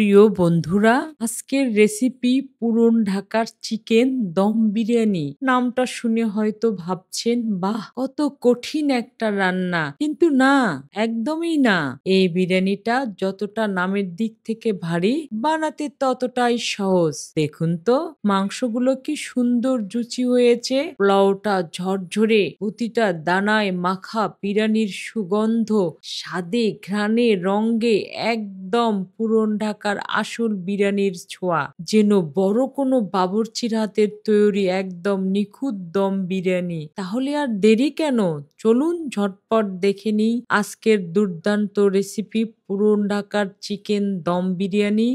প্রিয় বন্ধুরা, আজকের রেসিপি পুরন ঢাকার চিকেন দম বিরিয়ানি। নামটা শুনে হয়তো ভাবছেন, বাহ, কত কঠিন একটা রান্না। কিন্তু না, একদমই না। এই বিরিয়ানিটা যতটা নামের দিক থেকে ভারী, বানাতে ততটাই সহজ। দেখুন তো, মাংসগুলো কি সুন্দর জুচি হয়েছে, পোলাওটা ঝরঝরে, প্রতিটা দানায় মাখা বিরিয়ানির সুগন্ধ, স্বাদে, ঘ্রাণে, রঙে একদম পুরন ঢাকার আসল বিরিয়ানির ছোঁয়া। যেন বড় কোনো বাবুর্চির হাতের তৈরি একদম নিখুঁত দম বিরিয়ানি। তাহলে আর দেরি কেন? চলুন ঝটপট দেখে নিই আজকের দুর্দান্ত রেসিপি পুরন ঢাকার চিকেন দম বিরিয়ানি।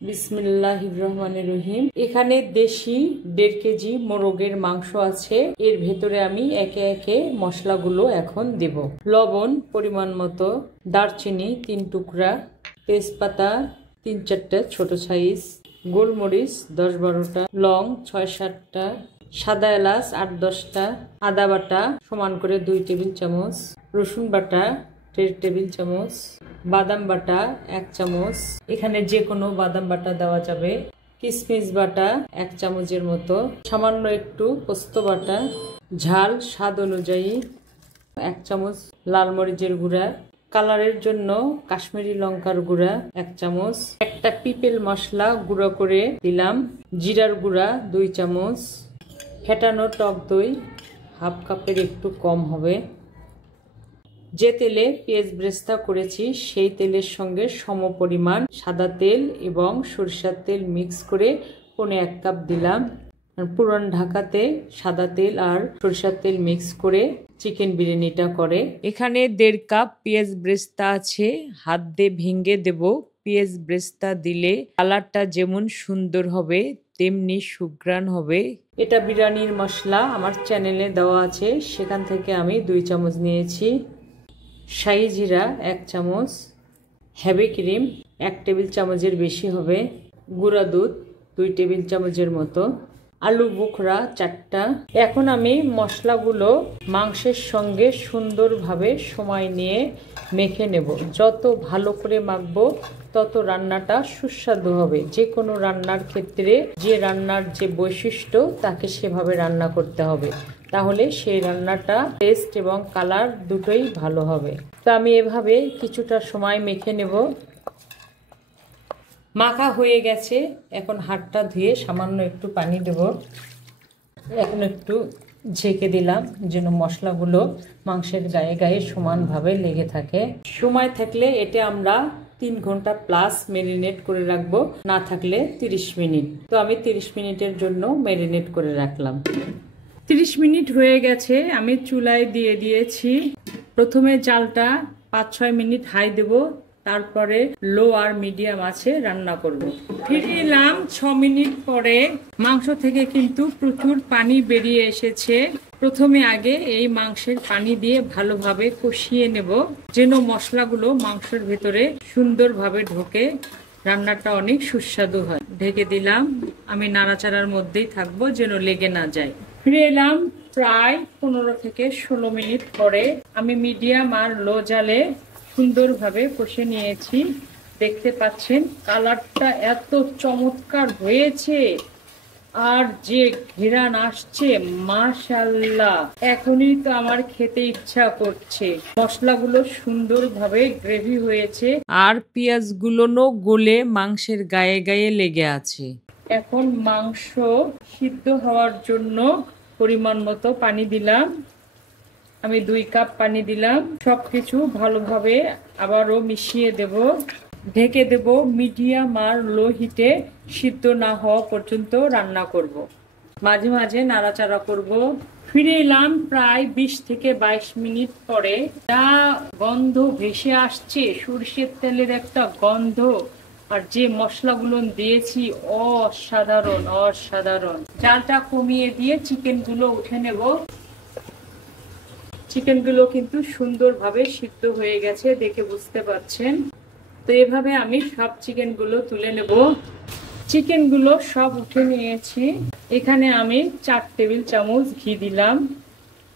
বিসমিল্লাহির রহমানির রহিম। এখানে দেশি 1.5 কেজি মোরগের মাংস আছে। এর ভেতরে আমি একে একে মশলাগুলো এখন দেব। লবণ পরিমাণ মতো, দারচিনি 3 টুকরা, তেজপাতা 3-4টা ছোট সাইজ, গোলমরিচ 10-12টা, লং 6-7টা, সাদা এলাচ 8-10টা, আদা বাটা সমান করে 2 টেবিল চামচ, রসুন বাটা 1.5 টেবিল চামচ, বাদাম বাটা 1 চামচ, এখানে যে কোনো বাদাম বাটা দেওয়া যাবে, কিশমিশ বাটা 1 চামচের মতো, সামান্য একটু পোস্ত বাটা, ঝাল স্বাদ অনুযায়ী 1 চামচ লাল মরিচের গুঁড়া, কালারের জন্য কাশ্মীরি লঙ্কার গুঁড়া 1 চামচ, একটা পিপেল মশলা গুঁড়ো করে দিলাম, জিরার গুঁড়া 2 চামচ, ফেটানো টক দই হাফ কাপের একটু কম হবে। যে তেলে পেঁয়াজ বেরেস্তা করেছি সেই তেলের সঙ্গে সমপরিমাণ সাদা তেল এবং সরিষার তেল মিক্স করে 1 কাপ দিলাম। পুরান ঢাকাতে সাদা তেল আর সরিষার তেল মিক্স করে চিকেন বিরিয়ানিটা করে। এখানে 1.5 কাপ পেঁয়াজ বেরেস্তা আছে, হাত দিয়ে ভেঙে দেব। পেঁয়াজ বেরেস্তা দিলে কালারটা যেমন সুন্দর হবে তেমনি সুঘ্রাণ হবে। এটা বিরিয়ানির মশলা আমার চ্যানেলে দেওয়া আছে, সেখান থেকে আমি 2 চামচ নিয়েছি। শাহি জিরা 1 চামচ, হেভি ক্রিম 1 টেবিল চামচের বেশি হবে, গুঁড়া দুধ 2 টেবিল চামচের মতো, আলু বোখরা 4টা। এখন আমি মশলাগুলো মাংসের সঙ্গে সুন্দরভাবে সময় নিয়ে মেখে নেব। যত ভালো করে মাখবো তত রান্নাটা সুস্বাদু হবে। যে কোনো রান্নার ক্ষেত্রে যে রান্নার যে বৈশিষ্ট্য তাকে সেভাবে রান্না করতে হবে, তাহলে সেই রান্নাটা টেস্ট এবং কালার দুটোই ভালো হবে। তো আমি এভাবে কিছুটা সময় মেখে নেব। মাখা হয়ে গেছে, এখন হাতটা ধুয়ে সামান্য একটু পানি দেব। এখন একটু ঝেঁকে দিলাম যেন মশলাগুলো মাংসের গায়ে গায়ে সমানভাবে লেগে থাকে। সময় থাকলে এটা আমরা 3 ঘন্টা প্লাস ম্যারিনেট করে রাখবো, না থাকলে 30 মিনিট। তো আমি 30 মিনিটের জন্য ম্যারিনেট করে রাখলাম। 30 মিনিট হয়ে গেছে, আমি চুলায় দিয়ে দিয়েছি। প্রথমে জালটা 5-6 মিনিট হাই দেব, তারপরে লো আর মিডিয়াম আছে রান্না করব। ফিরে এলাম 6 মিনিট পরে। মাংস থেকে কিন্তু প্রচুর পানি বেরিয়ে এসেছে। প্রথমে আগে এই মাংসের পানি দিয়ে ভালোভাবে কষিয়ে নেব যেন মশলাগুলো মাংসের ভেতরে সুন্দরভাবে ঢোকে, রান্নাটা অনেক সুস্বাদু হয়। ঢেকে দিলাম, আমি নাড়াচাড়ার মধ্যেই থাকবো যেন লেগে না যায়। ফিরে এলাম প্রায় 15 থেকে 16 মিনিট পরে। আমি মিডিয়াম আর লো জালে সুন্দরভাবে কষে নিয়েছি। দেখতে পাচ্ছেন কালারটা এত চমৎকার হয়েছে আর যে ঘ্রাণ আসছে, মাশাআল্লাহ, এখনই তো আমার খেতে ইচ্ছা করছে। মশলাগুলো সুন্দরভাবে গ্রেভি হয়েছে আর পেঁয়াজগুলো গলে মাংসের গায়ে গায়ে লেগে আছে। এখন মাংস সিদ্ধ হওয়ার জন্য পরিমাণ মতো পানি দিলাম। আমি 2 কাপ পানি দিলাম। সবকিছু ভালোভাবে আবারও মিশিয়ে দেব। ঢেকে দেব, মিডিয়াম আর লো হিটে সিদ্ধ না হওয়া পর্যন্ত রান্না করব। মাঝে মাঝে নাড়াচাড়া করব। ফিরে এলাম প্রায় 20 থেকে 22 মিনিট পরে। যা গন্ধ ভেসে আসছে, সরষের তেলের একটা গন্ধ, আর যে মশলাগুলো দিয়েছি অসাধারণ অসাধারণ। জালটা কমিয়ে দিয়ে চিকেনগুলো উঠে নেব। চিকেনগুলো কিন্তু সুন্দরভাবে সিদ্ধ হয়ে গেছে, দেখে বুঝতে পারছেন। তো এভাবে আমি সব চিকেনগুলো তুলে নেব। চিকেনগুলো সব উঠে নিয়েছি। এখানে আমি 4 টেবিল চামচ ঘি দিলাম,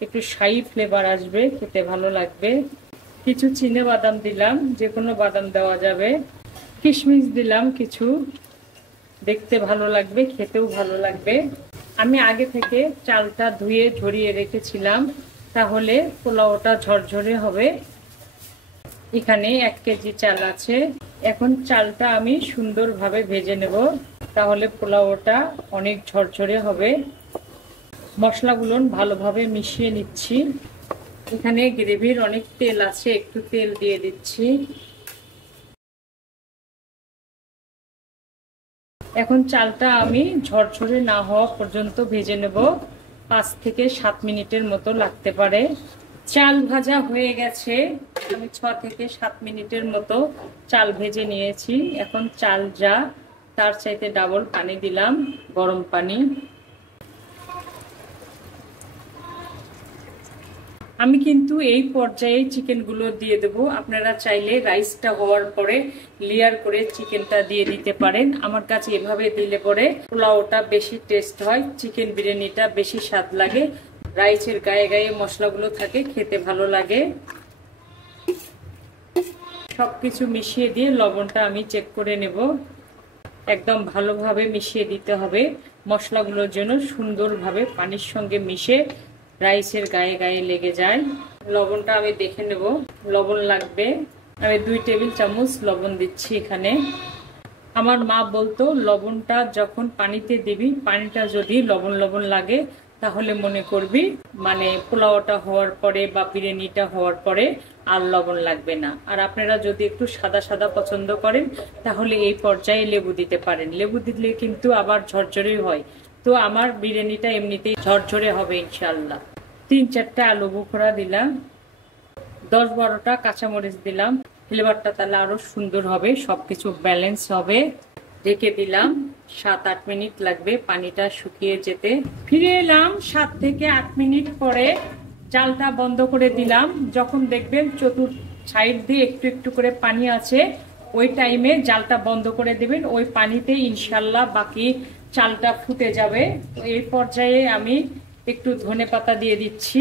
একটু শাহি ফ্লেভার আসবে, খেতে ভালো লাগবে। কিছু চিনে বাদাম দিলাম, যে কোনো বাদাম দেওয়া যাবে। কিশমিশ দিলাম কিছু, দেখতে ভালো লাগবে, খেতেও ভালো লাগবে। আমি আগে থেকে চালটা ধুয়ে ঝরিয়ে রেখেছিলাম, তাহলে পোলাওটা ঝরঝরে হবে। এখানে 1 কেজি চাল আছে। এখন চালটা আমি সুন্দরভাবে ভেজে নেব, তাহলে পোলাওটা অনেক ঝরঝরে হবে। মশলাগুলো ভালোভাবে মিশিয়ে নিচ্ছি। এখানে গ্রেভির অনেক তেল আছে, একটু তেল দিয়ে দিচ্ছি। এখন চালটা আমি ঝরঝরে না হওয়া পর্যন্ত ভেজে নেব। 5 থেকে 7 মিনিটের মতো লাগতে পারে। চাল ভাজা হয়ে গেছে, আমি 6 থেকে 7 মিনিটের মতো চাল ভেজে নিয়েছি। এখন চাল যা, তার চাইতে ডাবল পানি দিলাম, গরম পানি। আমি কিন্তু এই পর্যায়ে চিকেনগুলো দিয়ে দেবো। আপনারা চাইলে রাইসটা হওয়ার পরে লেয়ার করে চিকেনটা দিয়ে দিতে পারেন। আমার কাছে এভাবে দিলে পরে পোলাওটা বেশি টেস্ট হয়, চিকেন বিরিয়ানিটা বেশি স্বাদ লাগে। রাইসের গায়ে গায়ে মশলাগুলো থাকে, খেতে ভালো লাগে। সবকিছু মিশিয়ে দিয়ে লবণটা আমি চেক করে নেব। একদম ভালোভাবে মিশিয়ে দিতে হবে, মশলাগুলোর জন্য সুন্দরভাবে পানির সঙ্গে মিশে রাইসের গায়ে গায়ে লেগে যায়। লবণটা আমি দেখে নেব, লবণ লাগবে। আমি 2 টেবিল চামচ লবণ দিচ্ছি এখানে। আমার মা বলতো লবণটা যখন পানিতে দিবি, পানিটা যদি লবণ লবণ লাগে তাহলে মনে করবি মানে পোলাওটা হওয়ার পরে বা বিরিয়ানিটা হওয়ার পরে আর লবণ লাগবে না। আর আপনারা যদি একটু সাদা সাদা পছন্দ করেন তাহলে এই পর্যায়ে লেবু দিতে পারেন। লেবু দিলে কিন্তু আবার ঝরঝরে হয়। তো আমার বিরিয়ানিটা এমনিতেই ঝরঝরে হবে ইনশাল্লাহ। 3-4টা আলু বোখরা দিলাম, 10-12টা কাঁচামরিচ দিলাম। ফ্লেভারটা তাহলে আরো সুন্দর হবে, সবকিছু ব্যালেন্স হবে। ঢেকে দিলাম, 7-8 মিনিট লাগবে পানিটা শুকিয়ে যেতে। ফিরে এলাম 7 থেকে 8 মিনিট পরে। চালটা বন্ধ করে দিলাম। যখন দেখবেন চতুর সাইড দিয়ে একটু একটু করে পানি আছে, ওই টাইমে জালটা বন্ধ করে দিবেন। ওই পানিতে ইনশাল্লাহ বাকি চালটা ফুটে যাবে। এই পর্যায়ে আমি একটু ধনে পাতা দিয়ে দিচ্ছি,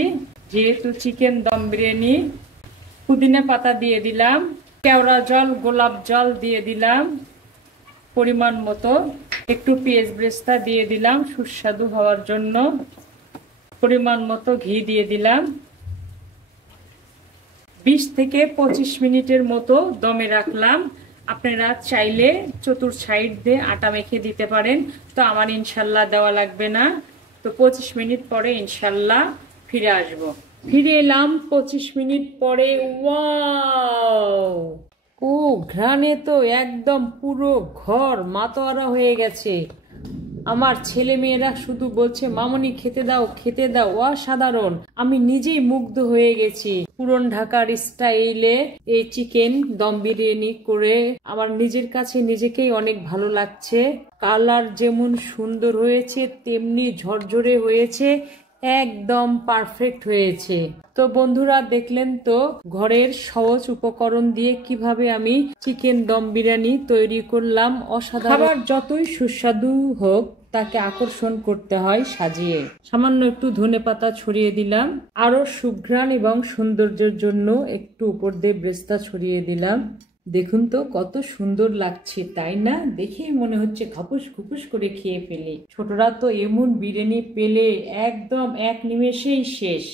যেহেতু চিকেন দম বিরিয়ানি। পুদিনা পাতা দিয়ে দিলাম, কেওড়া জল, গোলাপ জল দিয়ে দিলাম পরিমাণ মতো। একটু পেঁয়াজ বেরেস্তা দিয়ে দিলাম সুস্বাদু হওয়ার জন্য। পরিমাণ মতো ঘি দিয়ে দিলাম। 20 থেকে 25 মিনিটের মতো দমে রাখলাম। আপনারা চাইলে চতুর সাইড দিয়ে আটা মেখে দিতে পারেন, তো আমার ইনশাল্লাহ দেওয়া লাগবে না। তো 25 মিনিট পরে ইনশাল্লাহ ফিরে আসব। ফিরে এলাম 25 মিনিট পরে। ওয়াও, ও ঘ্রাণে তো একদম পুরো ঘর মাতোয়ারা হয়ে গেছে। আমার ছেলে মেয়েরা শুধু বলছে মামনি খেতে দাও খেতে দাও, অসাধারণ। আমি নিজেই মুগ্ধ হয়ে গেছি। পুরন ঢাকার স্টাইলে এই চিকেন দম বিরিয়ানি করে আমার নিজের কাছে নিজেকেই অনেক ভালো লাগছে। কালার যেমন সুন্দর হয়েছে তেমনি ঝরঝরে হয়েছে, একদম পারফেক্ট হয়েছে। তো বন্ধুরা দেখলেন তো ঘরের সহজ উপকরণ দিয়ে কিভাবে আমি চিকেন দম বিরিয়ানি তৈরি করলাম। অসাধারণ। খাবার যতই সুস্বাদু হোক তাকে আকর্ষণ করতে হয় সাজিয়ে। সামান্য একটু ধনেপাতা ছড়িয়ে দিলাম, আরো সুঘ্রাণ এবং সৌন্দর্যের জন্য একটু উপর দিয়ে বেরেস্তা ছড়িয়ে দিলাম। দেখুন তো কত সুন্দর লাগছে, তাই না? দেখেই মনে হচ্ছে খাপুস খুপুস করে খেয়ে ফেলি। ছোটরা তো এমন বিরিয়ানি পেলে একদম 1 নিমেষেই শেষ।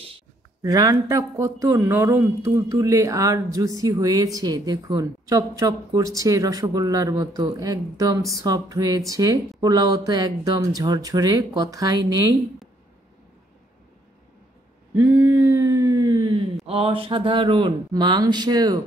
রানটা কত নরম তুলতুলে আর জুসি হয়েছে দেখুন, চপচপ করছে রসগোল্লার মতো, একদম সফট হয়েছে। পোলাও তো একদম ঝরঝরে, কথাই নেই। অসাধারণ। মাংস,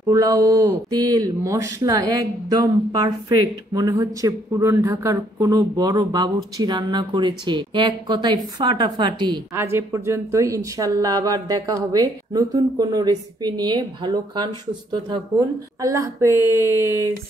পোলাও, তেল, মশলা একদম পারফেক্ট। মনে হচ্ছে পুরন ঢাকার কোনো বড় বাবুর্চি রান্না করেছে। এক কথায় ফাটাফাটি। আজ এ পর্যন্তই, ইনশাল্লাহ আবার দেখা হবে নতুন কোনো রেসিপি নিয়ে। ভালো খান, সুস্থ থাকুন, আল্লাহ হাফেজ।